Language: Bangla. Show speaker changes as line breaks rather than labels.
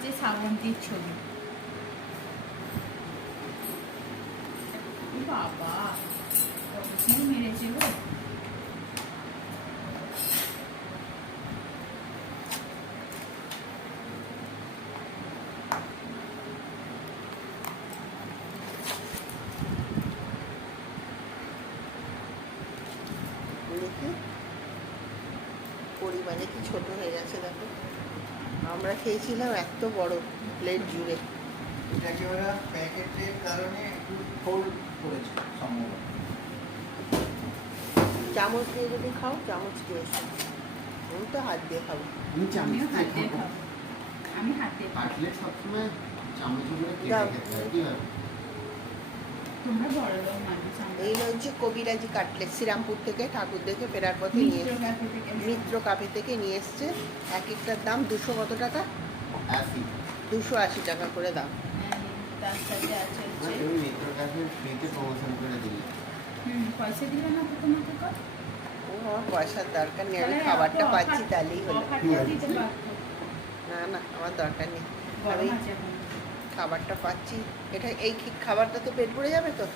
হচ্ছে শ্রাবন্তীর ছবি। বাবা মেরেছে গো?
পরিমাণে কি ছোট হয়ে গেছে দেখো। আমরা খেয়েছিলাম এত বড় প্লেট জুড়ে।
এটাকে ওরা প্যাকেটের কারণে একটু ফোল্ড করেছে সম্ভবত।
চামচ দিয়ে যদি খাও চামচ দিয়ে এসো আমি তো হাত দিয়ে খাব।
আমি চামচ
হাত দিয়ে
দিয়ে খাব।
খাব আমি হাত দিয়ে খাব
সবসময় চামচ খেতে হয়
তোমরা বড় লোক মানুষ
এই হচ্ছে কবিরাজি কাটলেট। শ্রীরামপুর থেকে ঠাকুর দেখে ফেরার পথে নিয়ে
মিত্র ক্যাফে থেকে
মিত্র কাফে থেকে নিয়ে এসছে। এক একটার দাম দুশো কত টাকা? দুশো আশি টাকা করে দাম।
হ্যাঁ, তার সাথে আছে হচ্ছে।
মিত্র কাছে ফ্রিতে প্রমোশন করে দিলে
হুম পয়সা দিবে না তো তোমাকে কর
ও আমার পয়সার দরকার নেই। আমি খাবারটা পাচ্ছি তাহলেই হলো। না না আমার দরকার নেই। আমি খাবারটা পাচ্ছি। এটা এই খাবারটা তো পেট ভরে যাবে তো?